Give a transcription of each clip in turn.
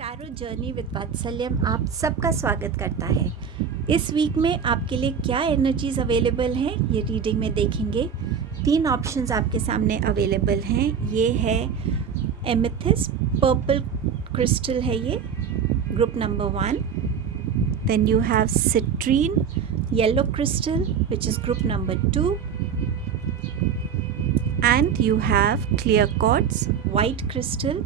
Tarot journey with वात्सल्यम आप सबका स्वागत करता है। इस वीक में आपके लिए क्या एनर्जीज अवेलेबल हैं ये रीडिंग में देखेंगे। 3 ऑप्शंस आपके सामने अवेलेबल हैं। ये है एमेथिस्ट पर्पल क्रिस्टल है ये group number 1। Then you have citrine yellow crystal which is group number 2 and you have clear quartz white crystal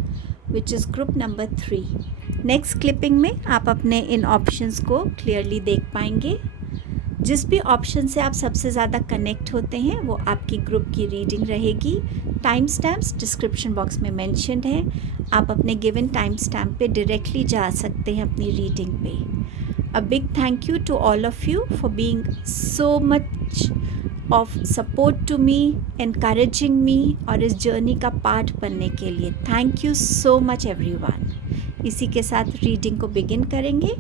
which is group number 3। Next clipping में आप अपने इन ऑप्शंस को क्लियरली देख पाएंगे। जिस भी ऑप्शन से आप सबसे ज़्यादा कनेक्ट होते हैं वो आपकी ग्रुप की रीडिंग रहेगी। टाइम स्टैम्प्स डिस्क्रिप्शन बॉक्स में मेंशन्ड है। आप अपने गिवन टाइम स्टैम्प पे डायरेक्टली जा सकते हैं अपनी रीडिंग पे। A big thank you to all of you for being so much of support to me, encouraging me और इस जर्नी का पार्ट बनने के लिए। Thank you so much everyone. इसी के साथ रीडिंग को बिगिन करेंगे।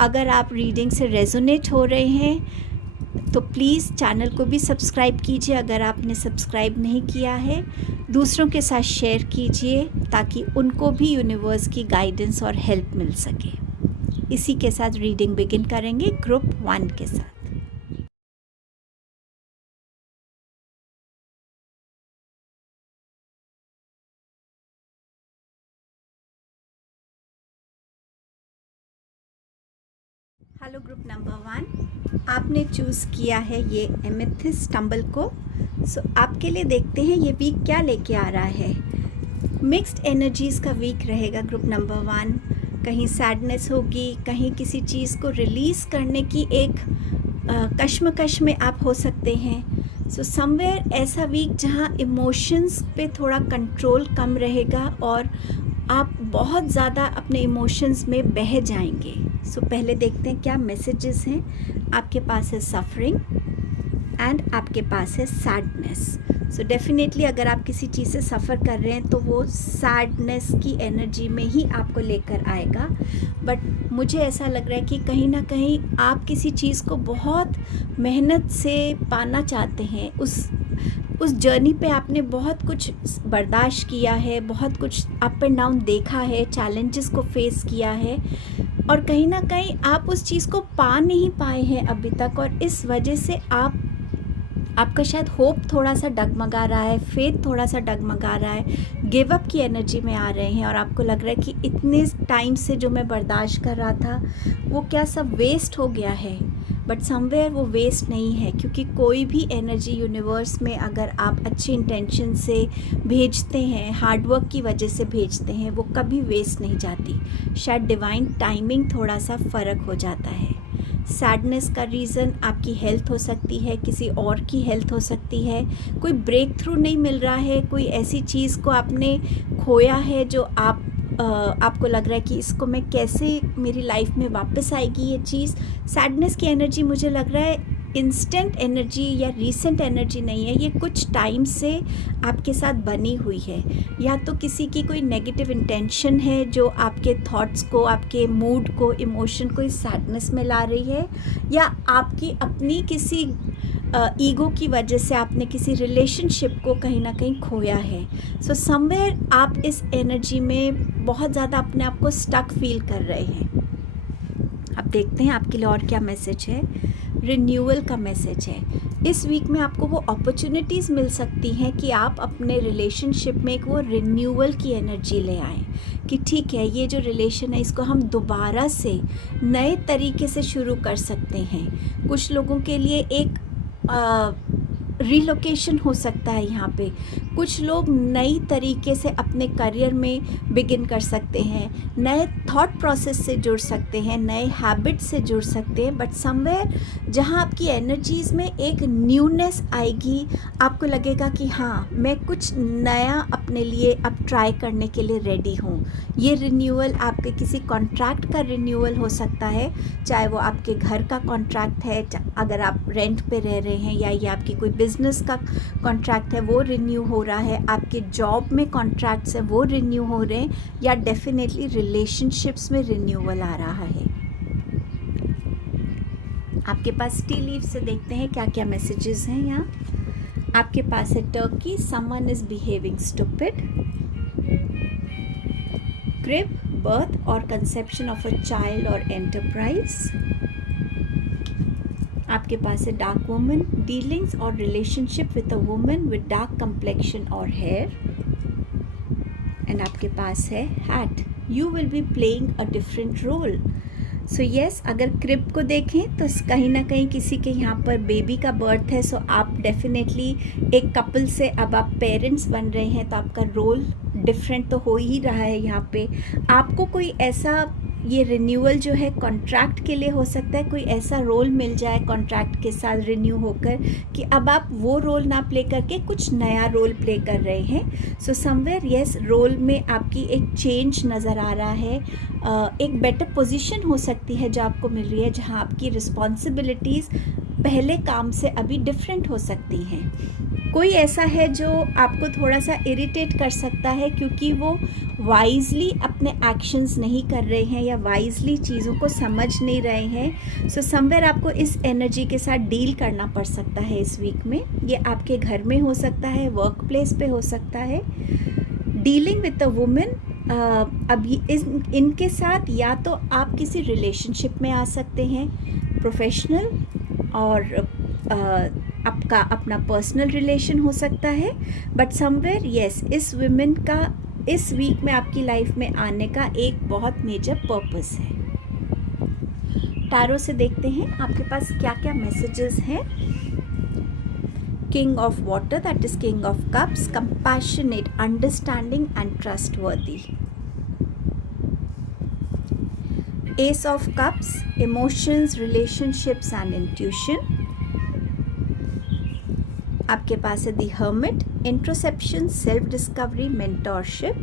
अगर आप रीडिंग से रेजोनेट हो रहे हैं तो प्लीज़ चैनल को भी सब्सक्राइब कीजिए। अगर आपने सब्सक्राइब नहीं किया है दूसरों के साथ शेयर कीजिए ताकि उनको भी यूनिवर्स की गाइडेंस और हेल्प मिल सके। इसी के साथ रीडिंग बिगिन करेंगे ग्रुप 1 के साथ। हेलो ग्रुप नंबर 1, आपने चूज़ किया है ये एमेथिस्ट टंबल को। सो आपके लिए देखते हैं ये वीक क्या लेके आ रहा है। मिक्स्ड एनर्जीज़ का वीक रहेगा ग्रुप नंबर 1। कहीं सैडनेस होगी, कहीं किसी चीज़ को रिलीज़ करने की एक कश्मकश में आप हो सकते हैं। सो समवेयर ऐसा वीक जहाँ इमोशंस पे थोड़ा कंट्रोल कम रहेगा और आप बहुत ज़्यादा अपने इमोशंस में बह जाएंगे। सो पहले देखते हैं क्या मैसेजेस हैं। आपके पास है सफरिंग एंड आपके पास है सैडनेस। सो डेफिनेटली अगर आप किसी चीज़ से सफ़र कर रहे हैं तो वो सैडनेस की एनर्जी में ही आपको लेकर आएगा। बट मुझे ऐसा लग रहा है कि कहीं ना कहीं आप किसी चीज़ को बहुत मेहनत से पाना चाहते हैं। उस जर्नी पे आपने बहुत कुछ बर्दाश्त किया है, बहुत कुछ अप एंड डाउन देखा है, चैलेंजेस को फेस किया है और कहीं ना कहीं आप उस चीज़ को पा नहीं पाए हैं अभी तक। और इस वजह से आपका शायद होप थोड़ा सा डगमगा रहा है, फेथ थोड़ा सा डगमगा रहा है, गिव अप की एनर्जी में आ रहे हैं और आपको लग रहा है कि इतने टाइम से जो मैं बर्दाश्त कर रहा था वो क्या सब वेस्ट हो गया है। बट समवेयर वो वेस्ट नहीं है, क्योंकि कोई भी एनर्जी यूनिवर्स में अगर आप अच्छे इंटेंशन से भेजते हैं, हार्डवर्क की वजह से भेजते हैं, वो कभी वेस्ट नहीं जाती। शायद डिवाइन टाइमिंग थोड़ा सा फ़र्क हो जाता है। सैडनेस का रीज़न आपकी हेल्थ हो सकती है, किसी और की हेल्थ हो सकती है, कोई ब्रेक थ्रू नहीं मिल रहा है, कोई ऐसी चीज़ को आपने खोया है जो आपको लग रहा है कि इसको मैं कैसे मेरी लाइफ में वापस आएगी ये चीज़। सैडनेस की एनर्जी मुझे लग रहा है इंस्टेंट एनर्जी या रीसेंट एनर्जी नहीं है, ये कुछ टाइम से आपके साथ बनी हुई है। या तो किसी की कोई नेगेटिव इंटेंशन है जो आपके थॉट्स को, आपके मूड को, इमोशन को इस सैडनेस में ला रही है, या आपकी अपनी किसी ईगो की वजह से आपने किसी रिलेशनशिप को कहीं ना कहीं खोया है। सो समवेयर आप इस एनर्जी में बहुत ज़्यादा अपने आप को स्टक फील कर रहे हैं। अब देखते हैं आपके लिए और क्या मैसेज है। रिन्यूअल का मैसेज है। इस वीक में आपको वो अपॉर्चुनिटीज़ मिल सकती हैं कि आप अपने रिलेशनशिप में एक वो रिन्यूअल की एनर्जी ले आएँ कि ठीक है, ये जो रिलेशन है इसको हम दोबारा से नए तरीके से शुरू कर सकते हैं। कुछ लोगों के लिए एक रिलोकेशन हो सकता है यहाँ पे। कुछ लोग नई तरीके से अपने करियर में बिगिन कर सकते हैं, नए थॉट प्रोसेस से जुड़ सकते हैं, नए हैबिट से जुड़ सकते हैं। बट समवेयर जहाँ आपकी एनर्जीज़ में एक न्यूनेस आएगी, आपको लगेगा कि हाँ, मैं कुछ नया अपने लिए अब ट्राई करने के लिए रेडी हूँ। ये रिन्यूअल आपके किसी कॉन्ट्रैक्ट का रिन्यूअल हो सकता है, चाहे वो आपके घर का कॉन्ट्रैक्ट है, अगर आप रेंट पे रह रहे हैं, या ये आपकी कोई बिजनेस का कॉन्ट्रैक्ट है वो रिन्यू हो रहा है, आपके जॉब में कॉन्ट्रैक्ट्स है वो रिन्यू हो रहे हैं, या डेफिनेटली रिलेशनशिप्स में रिन्यूअल आ रहा है। आपके पास टी लीफ से देखते हैं क्या क्या मैसेजेस हैं यहाँ। आपके पास है Turkey, someone is behaving stupid, crib, birth or conception of a child or enterprise. आपके पास है डार्क वुमन, डीलिंग्स और relationship with a woman with dark complexion और हेयर. एंड आपके पास है hat, you will be playing a different role. So yes, अगर crib को देखें तो कहीं ना कहीं किसी के यहाँ पर बेबी का बर्थ है. सो आप डेफिनेटली एक कपल से अब आप पेरेंट्स बन रहे हैं, तो आपका रोल डिफरेंट तो हो ही रहा है. यहाँ पे आपको कोई ऐसा, ये रिन्यूअल जो है कॉन्ट्रैक्ट के लिए हो सकता है, कोई ऐसा रोल मिल जाए कॉन्ट्रैक्ट के साथ रिन्यू होकर कि अब आप वो रोल ना प्ले करके कुछ नया रोल प्ले कर रहे हैं. सो समवेयर यस, रोल में आपकी एक चेंज नज़र आ रहा है. एक बेटर पोजीशन हो सकती है जो आपको मिल रही है, जहां आपकी रिस्पॉन्सिबिलिटीज़ पहले काम से अभी डिफरेंट हो सकती हैं. कोई ऐसा है जो आपको थोड़ा सा इरिटेट कर सकता है क्योंकि वो वाइजली अपने एक्शंस नहीं कर रहे हैं या वाइजली चीज़ों को समझ नहीं रहे हैं. सो समवेयर आपको इस एनर्जी के साथ डील करना पड़ सकता है इस वीक में. ये आपके घर में हो सकता है, वर्क प्लेस पे हो सकता है. डीलिंग विद अ वुमेन, अब इनके साथ या तो आप किसी रिलेशनशिप में आ सकते हैं, प्रोफेशनल, और आपका अपना पर्सनल रिलेशन हो सकता है. बट समवेयर यस, इस वुमेन का इस वीक में आपकी लाइफ में आने का एक बहुत मेजर पर्पस है. टैरो से देखते हैं आपके पास क्या क्या मैसेजेस हैं. King of water, that is king of cups, compassionate, understanding and trustworthy. Ace of cups, emotions, relationships and intuition. आपके पास है the hermit, introspection, self discovery, mentorship.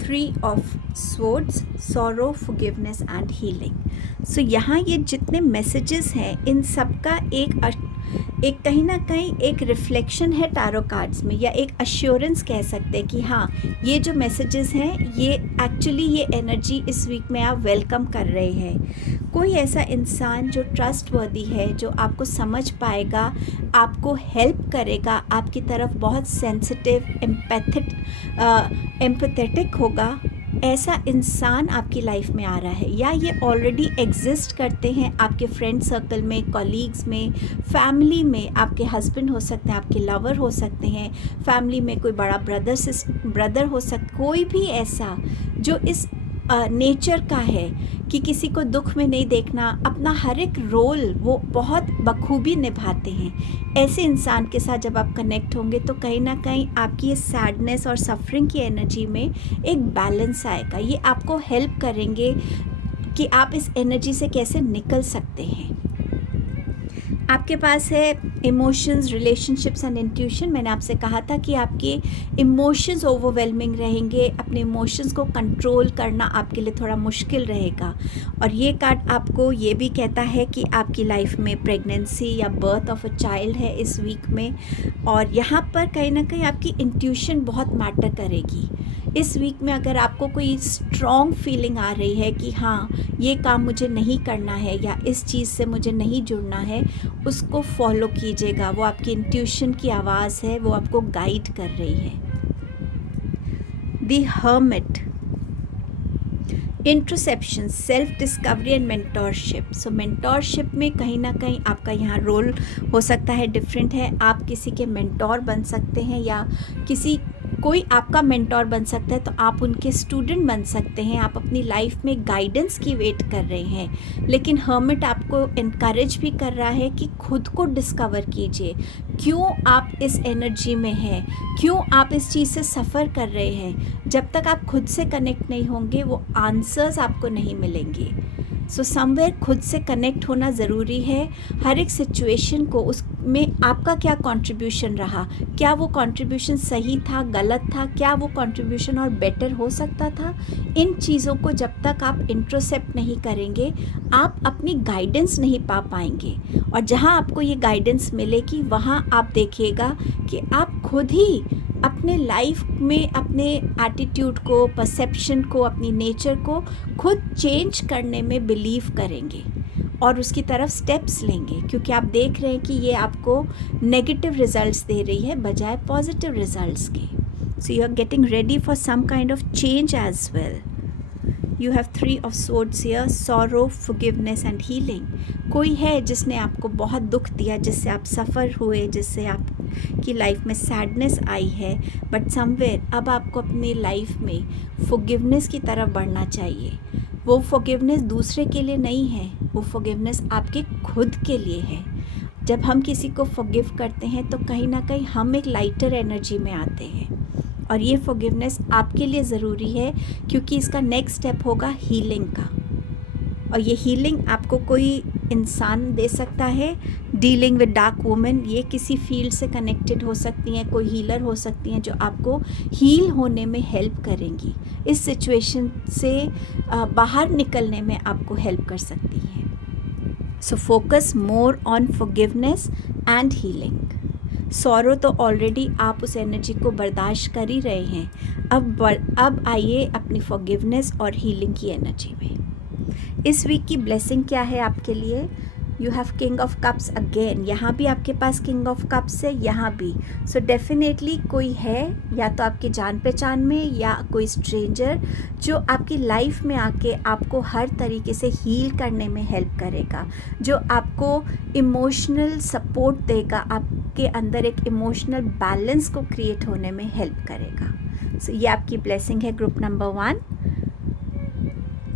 3 of swords, sorrow, forgiveness and healing. So यहाँ ये जितने messages हैं इन सब का एक कहीं ना कहीं एक रिफ्लेक्शन है टैरो कार्ड्स में, या एक अश्योरेंस कह सकते हैं कि हाँ, ये जो मैसेजेस हैं ये एक्चुअली ये एनर्जी इस वीक में आप वेलकम कर रहे हैं. कोई ऐसा इंसान जो ट्रस्टवर्दी है, जो आपको समझ पाएगा, आपको हेल्प करेगा, आपकी तरफ बहुत सेंसिटिव, एम्पैथेटिक होगा, ऐसा इंसान आपकी लाइफ में आ रहा है. या ये ऑलरेडी एग्जिस्ट करते हैं आपके फ्रेंड सर्कल में, कॉलीग्स में, फैमिली में. आपके हस्बैंड हो सकते हैं, आपके लवर हो सकते हैं, फैमिली में कोई बड़ा ब्रदर हो सकता, कोई भी ऐसा जो इस नेचर का है कि किसी को दुख में नहीं देखना, अपना हर एक रोल वो बहुत बखूबी निभाते हैं. ऐसे इंसान के साथ जब आप कनेक्ट होंगे तो कहीं ना कहीं आपकी ये सैडनेस और सफरिंग की एनर्जी में एक बैलेंस आएगा. ये आपको हेल्प करेंगे कि आप इस एनर्जी से कैसे निकल सकते हैं. आपके पास है इमोशंस, रिलेशनशिप्स एंड इंट्यूशन. मैंने आपसे कहा था कि आपके इमोशंस ओवरवेलमिंग रहेंगे, अपने इमोशंस को कंट्रोल करना आपके लिए थोड़ा मुश्किल रहेगा. और ये कार्ड आपको ये भी कहता है कि आपकी लाइफ में प्रेगनेंसी या बर्थ ऑफ अ चाइल्ड है इस वीक में, और यहाँ पर कहीं ना कहीं आपकी इंट्यूशन बहुत मैटर करेगी. इस वीक में अगर आपको कोई स्ट्रॉन्ग फीलिंग आ रही है कि हाँ, ये काम मुझे नहीं करना है या इस चीज़ से मुझे नहीं जुड़ना है, उसको फॉलो कीजिएगा. वो आपकी इंट्यूशन की आवाज़ है, वो आपको गाइड कर रही है. The hermit, introspection, self discovery and mentorship. So mentorship में कहीं ना कहीं आपका यहाँ रोल हो सकता है डिफरेंट है. आप किसी के मेंटोर बन सकते हैं, या कोई आपका मेंटोर बन सकता है, तो आप उनके स्टूडेंट बन सकते हैं. आप अपनी लाइफ में गाइडेंस की वेट कर रहे हैं. लेकिन हर्मिट आपको इनकरेज भी कर रहा है कि खुद को डिस्कवर कीजिए. क्यों आप इस एनर्जी में हैं, क्यों आप इस चीज़ से सफ़र कर रहे हैं. जब तक आप खुद से कनेक्ट नहीं होंगे वो आंसर्स आपको नहीं मिलेंगे. सो समवेयर खुद से कनेक्ट होना ज़रूरी है. हर एक सिचुएशन को उसमें आपका क्या कंट्रीब्यूशन रहा, क्या वो कंट्रीब्यूशन सही था, गलत था, क्या वो कंट्रीब्यूशन और बेटर हो सकता था. इन चीज़ों को जब तक आप इंट्रोस्पेक्ट नहीं करेंगे, आप अपनी गाइडेंस नहीं पा पाएंगे. और जहाँ आपको ये गाइडेंस मिलेगी, वहाँ आप देखिएगा कि आप खुद ही अपने लाइफ में अपने एटीट्यूड को, परसेप्शन को, अपनी नेचर को खुद चेंज करने में बिलीव करेंगे और उसकी तरफ स्टेप्स लेंगे. क्योंकि आप देख रहे हैं कि ये आपको नेगेटिव रिजल्ट्स दे रही है बजाय पॉजिटिव रिजल्ट्स के. So you are getting ready for some kind of change as well. You have 3 of swords here, sorrow, forgiveness and healing. कोई है जिसने आपको बहुत दुख दिया, जिससे आप सफ़र हुए, जिससे आपकी लाइफ में सैडनेस आई है, बट समवेयर अब आपको अपनी लाइफ में फॉरगिवनेस की तरफ बढ़ना चाहिए. वो फॉरगिवनेस दूसरे के लिए नहीं है, वो फॉरगिवनेस आपके खुद के लिए है. जब हम किसी को फॉरगिव करते हैं तो कहीं ना कहीं हम एक लाइटर एनर्जी में आते हैं, और ये फॉरगिवनेस आपके लिए ज़रूरी है क्योंकि इसका नेक्स्ट स्टेप होगा हीलिंग का. और ये हीलिंग आपको कोई इंसान दे सकता है. डीलिंग विद डार्क वुमेन, ये किसी फील्ड से कनेक्टेड हो सकती हैं, कोई हीलर हो सकती हैं जो आपको हील होने में हेल्प करेंगी, इस सिचुएशन से बाहर निकलने में आपको हेल्प कर सकती हैं. So focus more on forgiveness and healing. Sorrow तो ऑलरेडी आप उस एनर्जी को बर्दाश्त कर ही रहे हैं. अब आइए अपनी फॉरगिवनेस और हीलिंग की एनर्जी में. इस वीक की ब्लेसिंग क्या है आपके लिए? You have king of cups again. यहाँ भी आपके पास किंग ऑफ कप्स है, यहाँ भी. सो डेफिनेटली कोई है, या तो आपकी जान पहचान में या कोई स्ट्रेंजर, जो आपकी लाइफ में आके आपको हर तरीके से हील करने में हेल्प करेगा, जो आपको इमोशनल सपोर्ट देगा, आपके अंदर एक इमोशनल बैलेंस को क्रिएट होने में हेल्प करेगा. सो ये आपकी ब्लेसिंग है ग्रुप नंबर 1.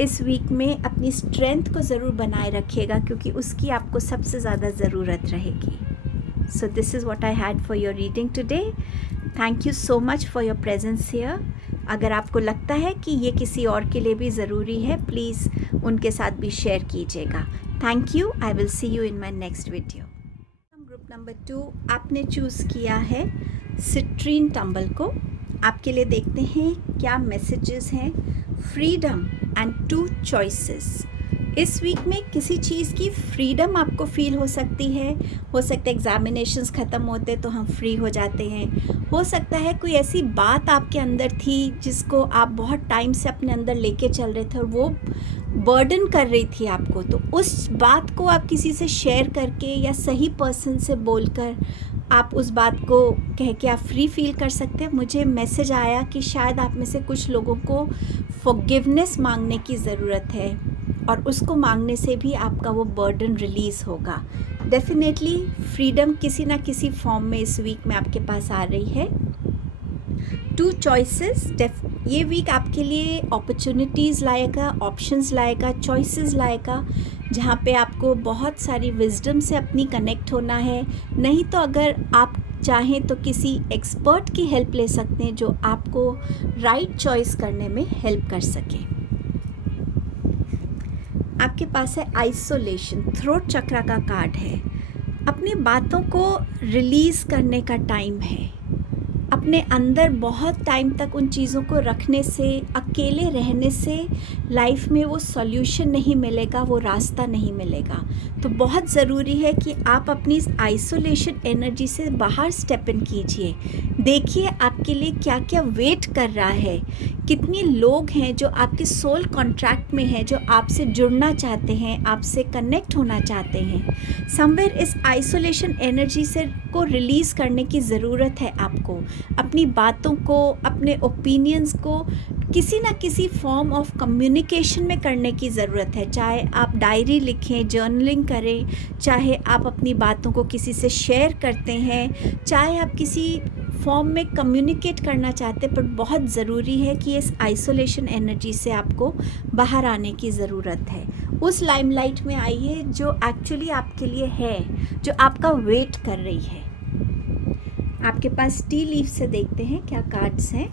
इस वीक में अपनी स्ट्रेंथ को ज़रूर बनाए रखिएगा क्योंकि उसकी आपको सबसे ज़्यादा ज़रूरत रहेगी. So this is what I had for your reading today. Thank you so much for your presence here. अगर आपको लगता है कि ये किसी और के लिए भी ज़रूरी है, प्लीज़ उनके साथ भी शेयर कीजिएगा. Thank you. I will see you in my next video. Group number 2 आपने चूज़ किया है सिट्रीन टंबल को. आपके लिए देखते हैं क्या मैसेजेस हैं. Freedom and 2 choices. इस वीक में किसी चीज़ की फ्रीडम आपको फील हो सकती है. हो सकता है एग्ज़ामिनेशंस ख़त्म होते तो हम फ्री हो जाते हैं. हो सकता है कोई ऐसी बात आपके अंदर थी जिसको आप बहुत टाइम से अपने अंदर लेके चल रहे थे और वो बर्डन कर रही थी आपको, तो उस बात को आप किसी से शेयर करके या सही पर्सन से बोलकर आप उस बात को कह के आप फ्री फील कर सकते हैं. मुझे मैसेज आया कि शायद आप में से कुछ लोगों को फॉरगिवनेस मांगने की ज़रूरत है और उसको मांगने से भी आपका वो बर्डन रिलीज़ होगा. डेफिनेटली फ्रीडम किसी ना किसी फॉर्म में इस वीक में आपके पास आ रही है. 2 चॉइसेस. ये वीक आपके लिए अपॉर्चुनिटीज़ लाएगा, ऑप्शंस लाएगा, चॉइसेस लाएगा, जहाँ पे आपको बहुत सारी विजडम से अपनी कनेक्ट होना है. नहीं तो अगर आप चाहें तो किसी एक्सपर्ट की हेल्प ले सकते हैं जो आपको राइट चॉइस करने में हेल्प कर सके. आपके पास है आइसोलेशन. थ्रोट चक्रा का कार्ड है. अपनी बातों को रिलीज़ करने का टाइम है. अपने अंदर बहुत टाइम तक उन चीज़ों को रखने से, अकेले रहने से लाइफ में वो सॉल्यूशन नहीं मिलेगा, वो रास्ता नहीं मिलेगा. तो बहुत ज़रूरी है कि आप अपनी इस आइसोलेशन एनर्जी से बाहर स्टेप इन कीजिए. देखिए आपके लिए क्या क्या वेट कर रहा है. कितने लोग हैं जो आपके सोल कॉन्ट्रैक्ट में हैं, जो आपसे जुड़ना चाहते हैं, आपसे कनेक्ट होना चाहते हैं. समवेयर इस आइसोलेशन एनर्जी से को रिलीज़ करने की ज़रूरत है आपको. अपनी बातों को, अपने ओपिनियंस को किसी ना किसी फॉर्म ऑफ कम्युनिकेशन में करने की ज़रूरत है. चाहे आप डायरी लिखें, जर्नलिंग करें, चाहे आप अपनी बातों को किसी से शेयर करते हैं, चाहे आप किसी फॉर्म में कम्युनिकेट करना चाहते हैं, पर बहुत ज़रूरी है कि इस आइसोलेशन एनर्जी से आपको बाहर आने की ज़रूरत है. उस लाइमलाइट में आइए जो एक्चुअली आपके लिए है, जो आपका वेट कर रही है. आपके पास टी लीफ से देखते हैं क्या कार्ड्स हैं.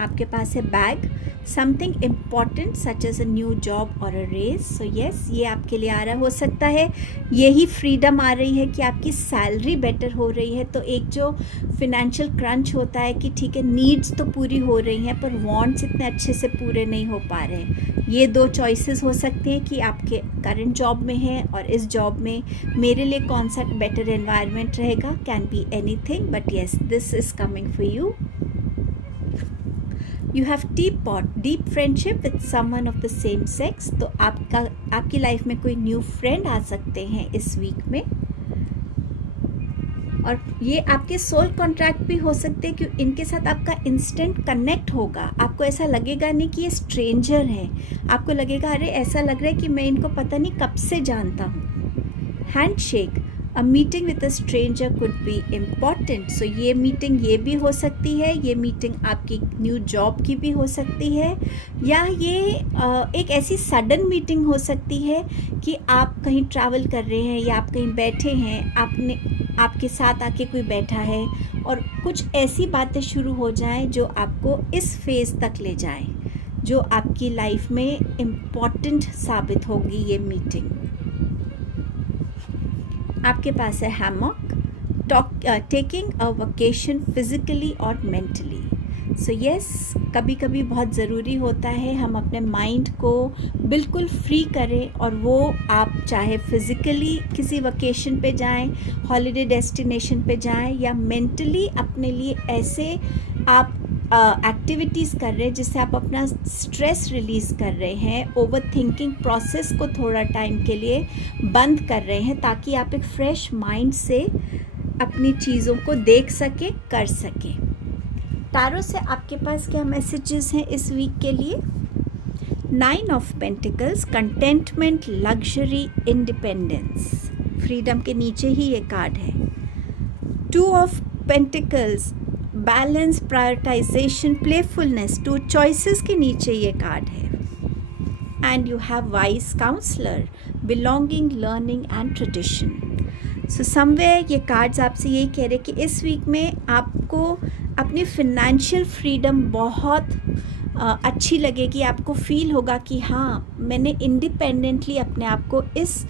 आपके पास है bag, something important such as a new job और अ रेज. सो यस, ये आपके लिए आ रहा हो सकता है. यही फ्रीडम आ रही है कि आपकी सैलरी बेटर हो रही है. तो एक जो फिनेंशियल क्रंच होता है कि ठीक है नीड्स तो पूरी हो रही हैं पर वांट्स इतने अच्छे से पूरे नहीं हो पा रहे हैं. ये 2 चॉइसेस हो सकते हैं कि आपके करंट जॉब में है और इस जॉब में मेरे लिए कौन सा बेटर एनवायरनमेंट रहेगा. Can be anything, but yes this is coming for you. You have deep friendship with someone of the same sex. तो आपकी लाइफ में कोई न्यू फ्रेंड आ सकते हैं इस वीक में. और ये आपके सोल कॉन्ट्रैक्ट भी हो सकते हैं कि इनके साथ आपका इंस्टेंट कनेक्ट होगा। आपको ऐसा लगेगा नहीं कि ये स्ट्रेंजर है, आपको लगेगा अरे ऐसा लग रहा है कि मैं इनको पता नहीं कब से जानता हूँ। Handshake, a meeting with a stranger could be important. So ये मीटिंग ये भी हो सकती है, ये मीटिंग आपकी न्यू जॉब की भी हो सकती है, या ये एक ऐसी सडन मीटिंग हो सकती है कि आप कहीं ट्रैवल कर रहे हैं या आप कहीं बैठे हैं, आपके साथ आके कोई बैठा है और कुछ ऐसी बातें शुरू हो जाएं जो आपको इस फेज़ तक ले जाएं, जो आपकी लाइफ में इम्पॉर्टेंट साबित होगी ये मीटिंग। आपके पास है hammock, taking a vacation physically और मेंटली। सो यस, कभी कभी बहुत ज़रूरी होता है हम अपने माइंड को बिल्कुल फ्री करें, और वो आप चाहे फिज़िकली किसी वकेशन पे जाएं, हॉलिडे डेस्टिनेशन पे जाएं, या मेंटली अपने लिए ऐसे आप एक्टिविटीज़ कर रहे हैं जिससे आप अपना स्ट्रेस रिलीज़ कर रहे हैं, ओवर थिंकिंग प्रोसेस को थोड़ा टाइम के लिए बंद कर रहे हैं, ताकि आप एक फ्रेश माइंड से अपनी चीज़ों को देख सके, कर सके। टारो से आपके पास क्या मैसेजेस हैं इस वीक के लिए? 9 of pentacles, contentment, luxury, independence, freedom के नीचे ही ये कार्ड है। 2 of pentacles, balance, prioritization, playfulness, 2 choices के नीचे ये कार्ड है। And you have wise counsellor, belonging, learning and tradition. So somewhere ये कार्ड्स आपसे यही कह रहे कि इस वीक में आपको अपनी फिनेंशियल फ्रीडम बहुत अच्छी लगेगी। आपको फील होगा कि हाँ, मैंने इंडिपेंडेंटली अपने आप को इस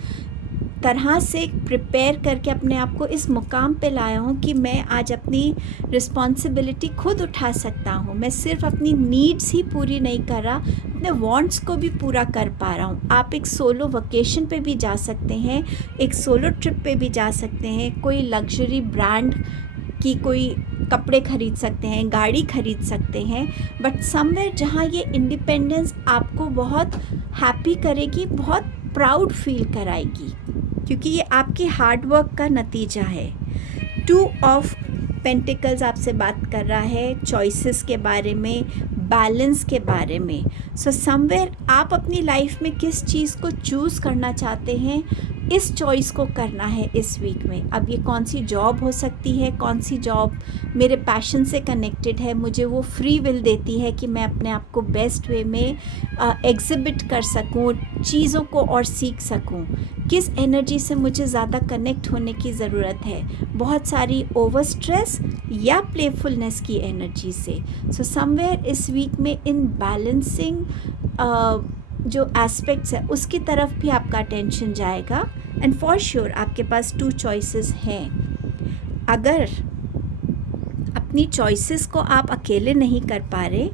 तरह से प्रिपेयर करके अपने आप को इस मुकाम पे लाया हूँ कि मैं आज अपनी रिस्पॉन्सिबिलिटी खुद उठा सकता हूँ। मैं सिर्फ अपनी नीड्स ही पूरी नहीं कर रहा, अपने वांट्स को भी पूरा कर पा रहा हूँ। आप एक सोलो वकेशन पे भी जा सकते हैं, एक सोलो ट्रिप पे भी जा सकते हैं, कोई लग्जरी ब्रांड की कोई कपड़े खरीद सकते हैं, गाड़ी खरीद सकते हैं, बट समवेयर जहाँ ये इंडिपेंडेंस आपको बहुत हैप्पी करेगी, बहुत प्राउड फील कराएगी, क्योंकि ये आपकी हार्ड वर्क का नतीजा है। 2 ऑफ पेंटिकल्स आपसे बात कर रहा है चॉइसेस के बारे में, बैलेंस के बारे में। सो समवेयर आप अपनी लाइफ में किस चीज़ को चूज़ करना चाहते हैं, इस चॉइस को करना है इस वीक में। अब ये कौन सी जॉब हो सकती है, कौन सी जॉब मेरे पैशन से कनेक्टेड है, मुझे वो फ्री विल देती है कि मैं अपने आप को बेस्ट वे में एग्जिबिट कर सकूं, चीज़ों को और सीख सकूं। किस एनर्जी से मुझे ज़्यादा कनेक्ट होने की ज़रूरत है, बहुत सारी ओवर स्ट्रेस या प्लेफुलनेस की एनर्जी से। सो समवेयर इस वीक में इन बैलेंसिंग जो एस्पेक्ट्स है उसकी तरफ भी आपका अटेंशन जाएगा। एंड फॉर श्योर आपके पास 2 चॉइसेस हैं। अगर अपनी चॉइसेस को आप अकेले नहीं कर पा रहे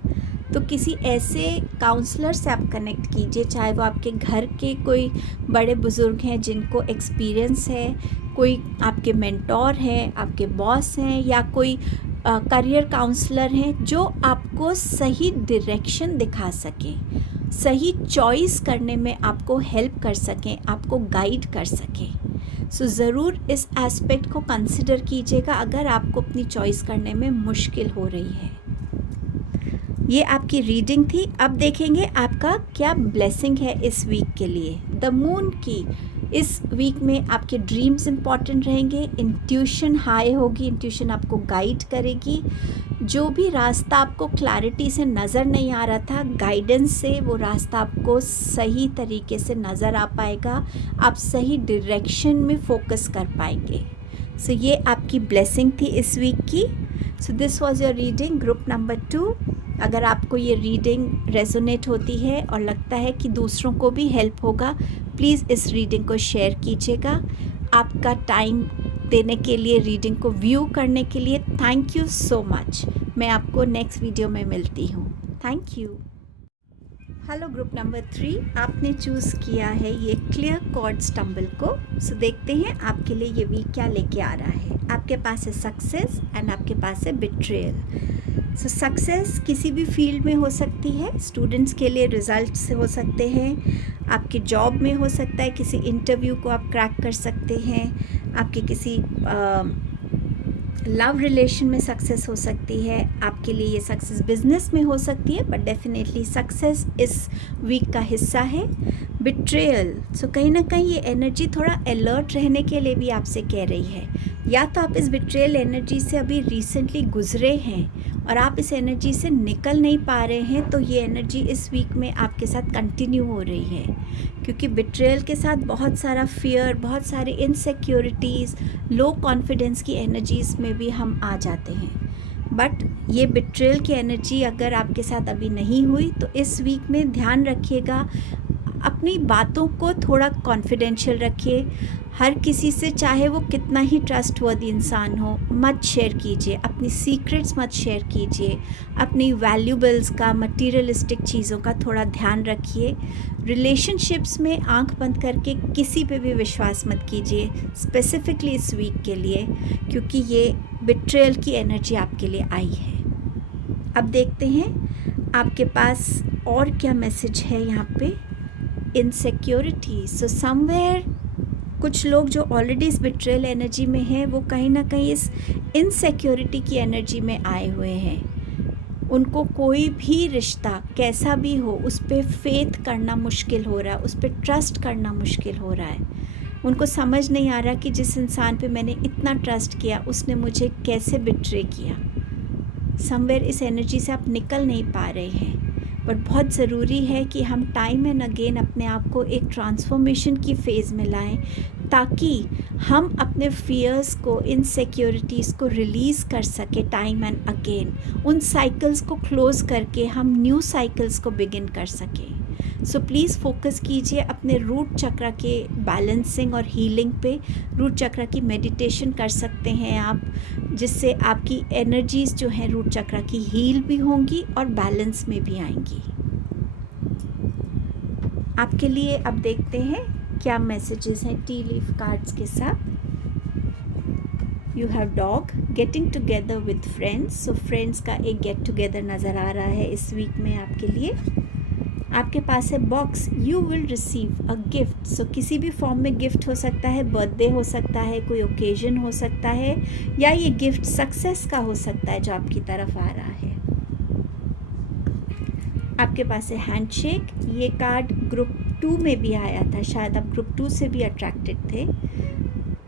तो किसी ऐसे काउंसलर से आप कनेक्ट कीजिए, चाहे वो आपके घर के कोई बड़े बुज़ुर्ग हैं जिनको एक्सपीरियंस है, कोई आपके मेंटोर हैं, आपके बॉस हैं, या कोई करियर काउंसलर हैं जो आपको सही डायरेक्शन दिखा सकें, सही चॉइस करने में आपको हेल्प कर सकें, आपको गाइड कर सकें। सो ज़रूर इस एस्पेक्ट को कंसिडर कीजिएगा अगर आपको अपनी चॉइस करने में मुश्किल हो रही है। ये आपकी रीडिंग थी। अब देखेंगे आपका क्या ब्लेसिंग है इस वीक के लिए। द मून की इस वीक में आपके ड्रीम्स इंपॉर्टेंट रहेंगे, इंट्यूशन हाई होगी, इंट्यूशन आपको गाइड करेगी। जो भी रास्ता आपको क्लैरिटी से नज़र नहीं आ रहा था, गाइडेंस से वो रास्ता आपको सही तरीके से नज़र आ पाएगा, आप सही डायरेक्शन में फोकस कर पाएंगे। सो ये आपकी ब्लेसिंग थी इस वीक की। So this was your reading group number 2। अगर आपको ये रीडिंग रेजोनेट होती है और लगता है कि दूसरों को भी हेल्प होगा, प्लीज़ इस रीडिंग को शेयर कीजिएगा। आपका टाइम देने के लिए, रीडिंग को व्यू करने के लिए थैंक यू सो मच। मैं आपको नेक्स्ट वीडियो में मिलती हूँ। Thank you. Hello group number 3, आपने चूज़ किया है ये क्लियर कॉर्ड स्टम्बल को। सो देखते हैं आपके लिए ये वीक क्या लेके आ रहा है। आपके पास है सक्सेस एंड आपके पास है बिट्रेयल। सो सक्सेस किसी भी फील्ड में हो सकती है, स्टूडेंट्स के लिए रिजल्ट्स हो सकते हैं, आपके जॉब में हो सकता है, किसी इंटरव्यू को आप क्रैक कर सकते हैं, आपके किसी लव रिलेशन में सक्सेस हो सकती है, आपके लिए ये सक्सेस बिजनेस में हो सकती है, बट डेफिनेटली सक्सेस इस वीक का हिस्सा है। बिट्रेयल, सो कहीं ना कहीं ये एनर्जी थोड़ा अलर्ट रहने के लिए भी आपसे कह रही है। या तो आप इस बिट्रेयल एनर्जी से अभी रिसेंटली गुजरे हैं और आप इस एनर्जी से निकल नहीं पा रहे हैं, तो ये एनर्जी इस वीक में आपके साथ कंटिन्यू हो रही है, क्योंकि बिट्रेयल के साथ बहुत सारा फियर, बहुत सारी इनसिक्योरिटीज़, लो कॉन्फिडेंस की एनर्जीज़ में भी हम आ जाते हैं। बट ये बिट्रेयल की एनर्जी अगर आपके साथ अभी नहीं हुई तो इस वीक में ध्यान रखिएगा, अपनी बातों को थोड़ा कॉन्फिडेंशियल रखिए। हर किसी से, चाहे वो कितना ही ट्रस्टवर्दी इंसान हो, मत शेयर कीजिए, अपनी सीक्रेट्स मत शेयर कीजिए, अपनी वैल्यूबल्स का, मटीरियलिस्टिक चीज़ों का थोड़ा ध्यान रखिए। रिलेशनशिप्स में आंख बंद करके किसी पे भी विश्वास मत कीजिए, स्पेसिफिकली इस वीक के लिए, क्योंकि ये बिट्रेयल की एनर्जी आपके लिए आई है। अब देखते हैं आपके पास और क्या मैसेज है यहाँ पे। इनसिक्योरिटी, सो समवेयर कुछ लोग जो ऑलरेडी इस बिट्रेयल एनर्जी में हैं, वो कहीं ना कहीं इस इनसिक्योरिटी की एनर्जी में आए हुए हैं। उनको कोई भी रिश्ता कैसा भी हो उस पर फेथ करना मुश्किल हो रहा है, उस पर ट्रस्ट करना मुश्किल हो रहा है। उनको समझ नहीं आ रहा कि जिस इंसान पे मैंने इतना ट्रस्ट किया उसने मुझे कैसे बिट्रे किया। समवेयर इस एनर्जी से आप निकल नहीं पा रहे हैं, बट बहुत ज़रूरी है कि हम टाइम एंड अगेन अपने आप को एक ट्रांसफॉर्मेशन की फ़ेज़ में लाएं, ताकि हम अपने फियर्स को, इनसिक्योरिटीज़ को रिलीज़ कर सके टाइम एंड अगेन। उन साइकिल्स को क्लोज़ करके हम न्यू साइकिल्स को बिगिन कर सकें। सो प्लीज़ फोकस कीजिए अपने रूट चक्र के बैलेंसिंग और हीलिंग पे। रूट चक्र की मेडिटेशन कर सकते हैं आप, जिससे आपकी एनर्जीज़ जो हैं रूट चक्र की हील भी होंगी और बैलेंस में भी आएंगी। आपके लिए अब देखते हैं क्या मैसेजेस हैं टी लीफ कार्ड्स के साथ। You have dog, getting together with friends, so friends का एक गेट टुगेदर नज़र आ रहा है इस वीक में आपके लिए। आपके पास है box, you will receive a gift, so किसी भी फॉर्म में गिफ्ट हो सकता है, बर्थडे हो सकता है, कोई ओकेजन हो सकता है, या ये गिफ्ट सक्सेस का हो सकता है जो आपकी तरफ आ रहा है। आपके पास है हैंडशेक, ये कार्ड ग्रुप 2 में भी आया था, शायद आप ग्रुप 2 से भी अट्रैक्टेड थे।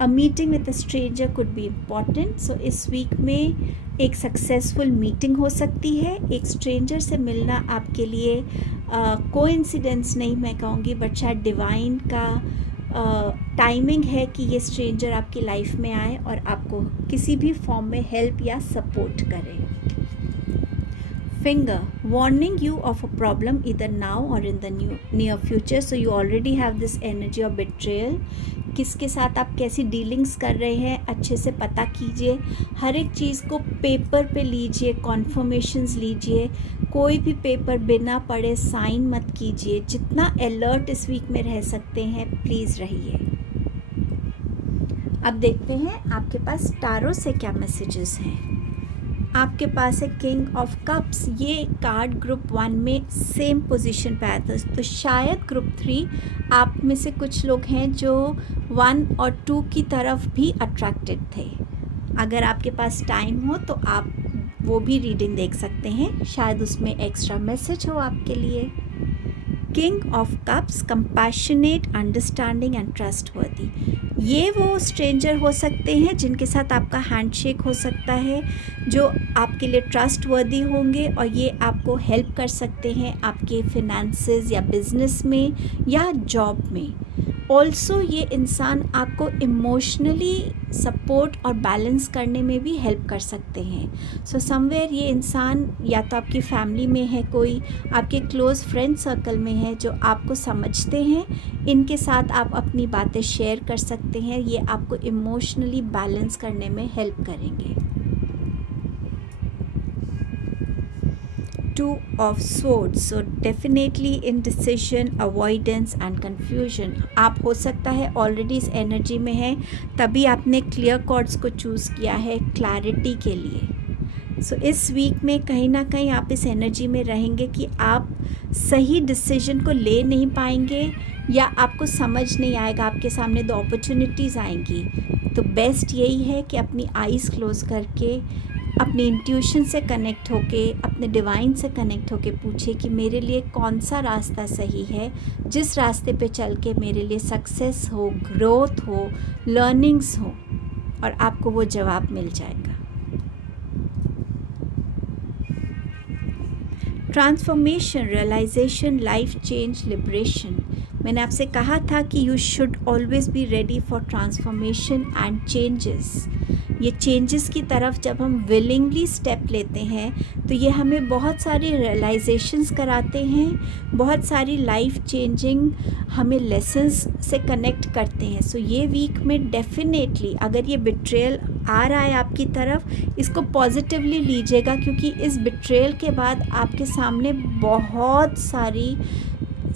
A meeting with a stranger could be important, so इस वीक में एक सक्सेसफुल मीटिंग हो सकती है। एक स्ट्रेंजर से मिलना आपके लिए कोइंसिडेंस नहीं मैं कहूँगी, बट शायद डिवाइन का टाइमिंग है कि ये स्ट्रेंजर आपकी लाइफ में आए और आपको किसी भी फॉर्म में हेल्प या सपोर्ट करे। Finger, warning you of a problem either now or in the near future, so you already have this energy of betrayal. किसके साथ आप कैसी डीलिंग्स कर रहे हैं अच्छे से पता कीजिए, हर एक चीज़ को पेपर पे लीजिए, कॉन्फर्मेशंस लीजिए, कोई भी पेपर बिना पढ़े साइन मत कीजिए। जितना अलर्ट इस वीक में रह सकते हैं प्लीज़ रहिए। अब देखते हैं आपके पास टारो से क्या मैसेजेस हैं। आपके पास है किंग ऑफ कप्स, ये कार्ड ग्रुप 1 में सेम पोजीशन पे आया था, तो शायद ग्रुप 3 आप में से कुछ लोग हैं जो 1 और 2 की तरफ भी अट्रैक्टेड थे। अगर आपके पास टाइम हो तो आप वो भी रीडिंग देख सकते हैं, शायद उसमें एक्स्ट्रा मैसेज हो आपके लिए। King of cups, compassionate, understanding and trustworthy, ये वो स्ट्रेंजर हो सकते हैं जिनके साथ आपका हैंडशेक हो सकता है, जो आपके लिए ट्रस्टवर्दी होंगे और ये आपको हेल्प कर सकते हैं आपके फिनेंसेस या बिजनेस में या जॉब में। ऑल्सो ये इंसान आपको इमोशनली सपोर्ट और बैलेंस करने में भी हेल्प कर सकते हैं। सो समवेयर ये इंसान या तो आपकी फैमिली में है, कोई आपके क्लोज़ फ्रेंड सर्कल में है जो आपको समझते हैं, इनके साथ आप अपनी बातें शेयर कर सकते हैं, ये आपको इमोशनली बैलेंस करने में हेल्प करेंगे। 2 of swords, so definitely indecision, avoidance and confusion. आप हो सकता है ऑलरेडी इस एनर्जी में है, तभी आपने क्लियर कॉर्ड्स को चूज़ किया है क्लैरिटी के लिए। सो इस वीक में कहीं ना कहीं आप इस एनर्जी में रहेंगे कि आप सही डिसीजन को ले नहीं पाएंगे या आपको समझ नहीं आएगा, आपके सामने 2 अपॉर्चुनिटीज़ आएंगी, तो बेस्ट यही है कि अपनी आईज़ क्लोज़ करके अपनी इंट्यूशन से कनेक्ट होके, अपने डिवाइन से कनेक्ट होके पूछे कि मेरे लिए कौन सा रास्ता सही है, जिस रास्ते पे चल के मेरे लिए सक्सेस हो, ग्रोथ हो, लर्निंग्स हो, और आपको वो जवाब मिल जाएगा। Transformation, realization, life change, liberation. मैंने आपसे कहा था कि you should always be ready for transformation and changes. ये चेंजेस की तरफ जब हम विलिंगली स्टेप लेते हैं तो ये हमें बहुत सारी रियलाइजेशंस कराते हैं, बहुत सारी लाइफ चेंजिंग हमें लेसन्स से कनेक्ट करते हैं। सो ये वीक में डेफिनेटली अगर ये बिट्रेयल आ रहा है आपकी तरफ, इसको पॉजिटिवली लीजिएगा, क्योंकि इस बिट्रेयल के बाद आपके सामने बहुत सारी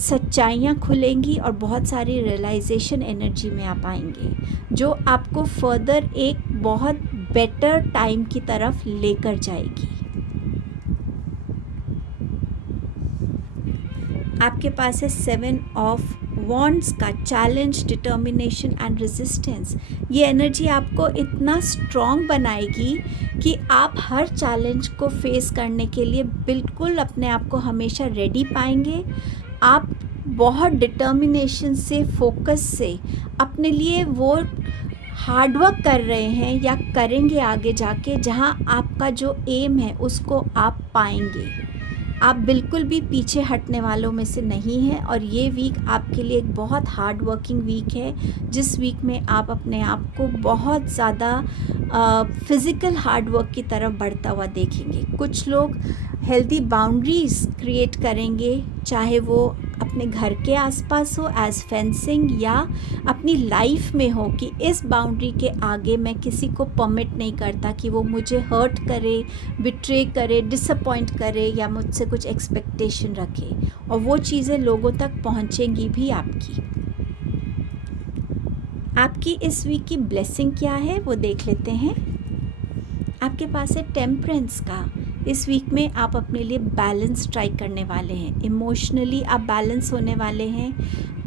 सच्चाइयाँ खुलेंगी और बहुत सारी रियलाइजेशन एनर्जी में आप आएंगे, जो आपको फर्दर एक बहुत बेटर टाइम की तरफ लेकर जाएगी। आपके पास है 7 ऑफ वॉन्ड्स का चैलेंज, डिटर्मिनेशन एंड रेजिस्टेंस। ये एनर्जी आपको इतना स्ट्रॉन्ग बनाएगी कि आप हर चैलेंज को फेस करने के लिए बिल्कुल अपने आप को हमेशा रेडी पाएंगे। आप बहुत डिटर्मिनेशन से, फोकस से अपने लिए वो हार्डवर्क कर रहे हैं या करेंगे आगे जाके, जहां आपका जो एम है उसको आप पाएंगे। आप बिल्कुल भी पीछे हटने वालों में से नहीं हैं, और ये वीक आपके लिए एक बहुत हार्ड वर्किंग वीक है, जिस वीक में आप अपने आप को बहुत ज़्यादा फिज़िकल हार्ड वर्क की तरफ बढ़ता हुआ देखेंगे। कुछ लोग हेल्दी बाउंड्रीज़ क्रिएट करेंगे, चाहे वो अपने घर के आसपास हो एज फेंसिंग, या अपनी लाइफ में हो कि इस बाउंड्री के आगे मैं किसी को परमिट नहीं करता कि वो मुझे हर्ट करे, बिट्रे करे, डिसअपॉइंट करे या मुझसे कुछ एक्सपेक्टेशन रखे, और वो चीज़ें लोगों तक पहुंचेंगी भी आपकी। आपकी इस वीक की ब्लेसिंग क्या है वो देख लेते हैं। आपके पास है टेम्परेंस का। इस वीक में आप अपने लिए बैलेंस ट्राई करने वाले हैं, इमोशनली आप बैलेंस होने वाले हैं,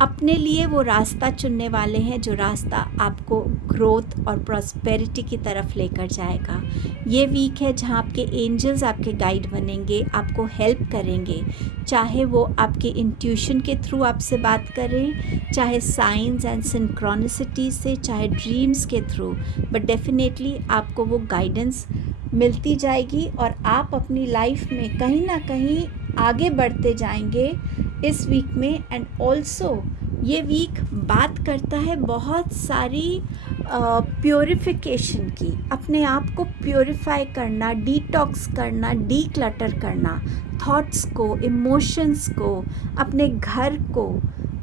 अपने लिए वो रास्ता चुनने वाले हैं जो रास्ता आपको ग्रोथ और प्रॉस्पेरिटी की तरफ लेकर जाएगा। ये वीक है जहां आपके एंजल्स आपके गाइड बनेंगे, आपको हेल्प करेंगे, चाहे वो आपके इंट्यूशन के थ्रू आपसे बात करें, चाहे साइंस एंड सिंक्रोनिसिटी से, चाहे ड्रीम्स के थ्रू, बट डेफिनेटली आपको वो गाइडेंस मिलती जाएगी और आप अपनी लाइफ में कहीं ना कहीं आगे बढ़ते जाएंगे इस वीक में। एंड ऑल्सो ये वीक बात करता है बहुत सारी प्योरिफिकेशन की, अपने आप को प्योरीफाई करना, डिटॉक्स करना, डीक्लटर करना, थॉट्स को, इमोशंस को, अपने घर को,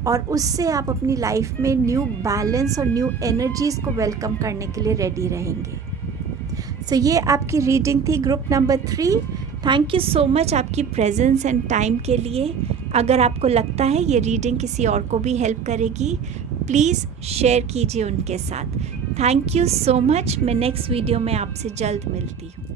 और उससे आप अपनी लाइफ में न्यू बैलेंस और न्यू एनर्जीज़ को वेलकम करने के लिए रेडी रहेंगे। सो ये आपकी रीडिंग थी group number 3। Thank you so much आपकी प्रेजेंस एंड टाइम के लिए। अगर आपको लगता है ये रीडिंग किसी और को भी हेल्प करेगी, प्लीज़ शेयर कीजिए उनके साथ। Thank you so much. मैं नेक्स्ट वीडियो में आपसे जल्द मिलती हूँ।